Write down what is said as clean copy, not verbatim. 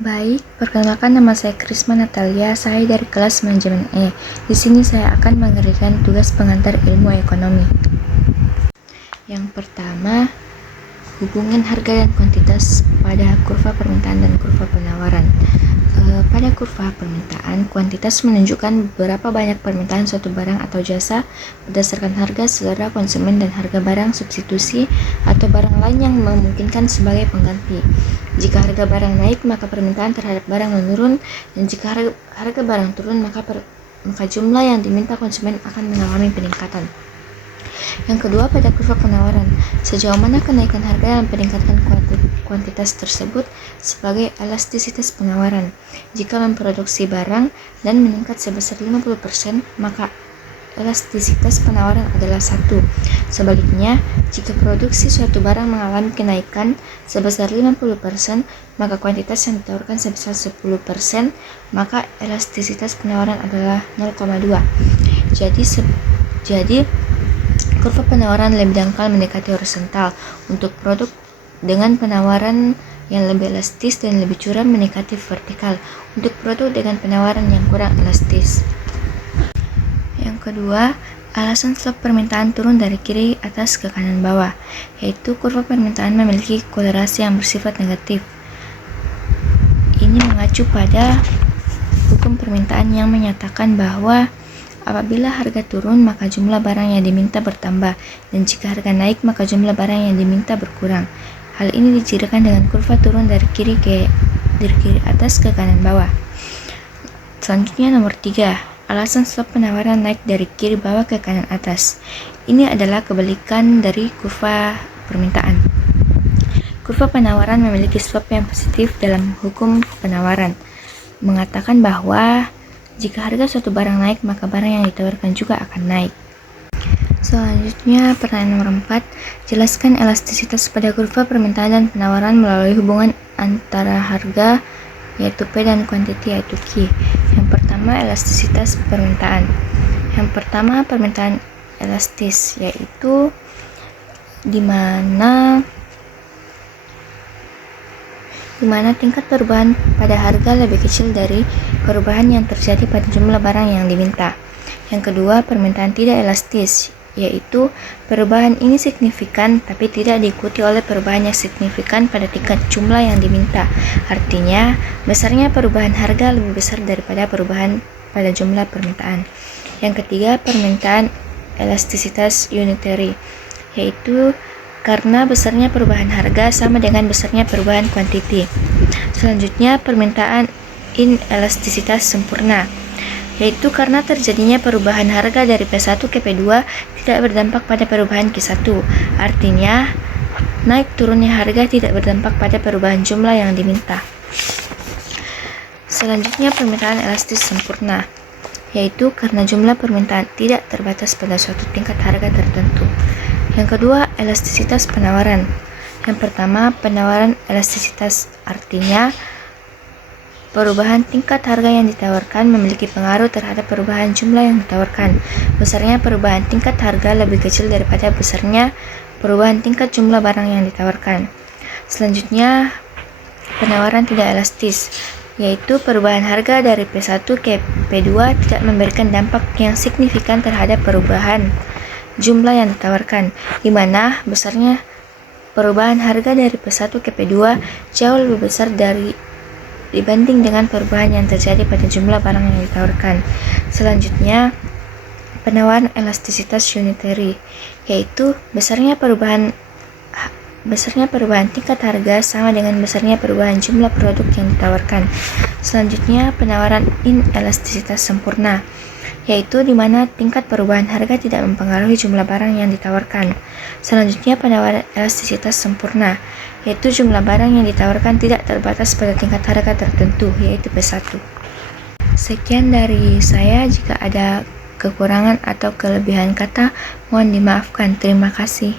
Baik, perkenalkan nama saya Krisma Natalia, saya dari kelas manajemen E. Di sini saya akan mengerjakan tugas pengantar ilmu ekonomi. Yang pertama, hubungan harga dan kuantitas pada kurva permintaan dan kurva penawaran. Pada kurva permintaan, kuantitas menunjukkan berapa banyak permintaan suatu barang atau jasa berdasarkan harga selera konsumen dan harga barang substitusi atau barang lain yang memungkinkan sebagai pengganti. Jika harga barang naik, maka permintaan terhadap barang menurun, dan jika harga barang turun, maka jumlah yang diminta konsumen akan mengalami peningkatan. Yang kedua, pada kurva penawaran, sejauh mana kenaikan harga yang meningkatkan kuantitas tersebut sebagai elastisitas penawaran. Jika memproduksi barang dan meningkat sebesar 50%, maka elastisitas penawaran adalah 1. Sebaliknya, jika produksi suatu barang mengalami kenaikan sebesar 50%, maka kuantitas yang ditawarkan sebesar 10%, maka elastisitas penawaran adalah 0,2. Jadi kurva penawaran lebih dangkal mendekati horizontal untuk produk dengan penawaran yang lebih elastis dan lebih curam mendekati vertikal untuk produk dengan penawaran yang kurang elastis. Yang kedua, alasan slope permintaan turun dari kiri atas ke kanan bawah, yaitu kurva permintaan memiliki kolerasi yang bersifat negatif. Ini mengacu pada hukum permintaan yang menyatakan bahwa apabila harga turun, maka jumlah barang yang diminta bertambah, dan jika harga naik, maka jumlah barang yang diminta berkurang. Hal ini dicirikan dengan kurva turun dari kiri atas ke kanan bawah. Selanjutnya nomor 3, alasan slope penawaran naik dari kiri bawah ke kanan atas. Ini adalah kebalikan dari kurva permintaan. Kurva penawaran memiliki slope yang positif dalam hukum penawaran, mengatakan bahwa jika harga suatu barang naik, maka barang yang ditawarkan juga akan naik. Selanjutnya, pertanyaan nomor 4, jelaskan elastisitas pada kurva permintaan dan penawaran melalui hubungan antara harga, yaitu P, dan kuantiti, yaitu Q. Yang pertama, elastisitas permintaan. Yang pertama, permintaan elastis, yaitu di mana tingkat perubahan pada harga lebih kecil dari perubahan yang terjadi pada jumlah barang yang diminta. Yang kedua, permintaan tidak elastis, yaitu perubahan ini signifikan tapi tidak diikuti oleh perubahan yang signifikan pada tingkat jumlah yang diminta. Artinya, besarnya perubahan harga lebih besar daripada perubahan pada jumlah permintaan. Yang ketiga, permintaan elastisitas unitary, yaitu karena besarnya perubahan harga sama dengan besarnya perubahan kuantiti. Selanjutnya, permintaan inelastisitas sempurna, yaitu karena terjadinya perubahan harga dari P1 ke P2 tidak berdampak pada perubahan Q1. Artinya, naik turunnya harga tidak berdampak pada perubahan jumlah yang diminta. Selanjutnya, permintaan elastis sempurna, yaitu karena jumlah permintaan tidak terbatas pada suatu tingkat harga tertentu. Yang kedua, elastisitas penawaran. Yang pertama, penawaran elastisitas, artinya perubahan tingkat harga yang ditawarkan memiliki pengaruh terhadap perubahan jumlah yang ditawarkan. Besarnya perubahan tingkat harga lebih kecil daripada besarnya perubahan tingkat jumlah barang yang ditawarkan. Selanjutnya, penawaran tidak elastis, yaitu perubahan harga dari P1 ke P2 tidak memberikan dampak yang signifikan terhadap perubahan jumlah yang ditawarkan, di mana besarnya perubahan harga dari P1 ke P2 jauh lebih besar dibanding dengan perubahan yang terjadi pada jumlah barang yang ditawarkan. Selanjutnya, penawaran elastisitas unitary, yaitu besarnya perubahan tingkat harga sama dengan besarnya perubahan jumlah produk yang ditawarkan. Selanjutnya, penawaran inelastisitas sempurna, yaitu di mana tingkat perubahan harga tidak mempengaruhi jumlah barang yang ditawarkan. Selanjutnya, penawaran elastisitas sempurna, yaitu jumlah barang yang ditawarkan tidak terbatas pada tingkat harga tertentu, yaitu P1. Sekian dari saya. Jika ada kekurangan atau kelebihan kata, mohon dimaafkan. Terima kasih.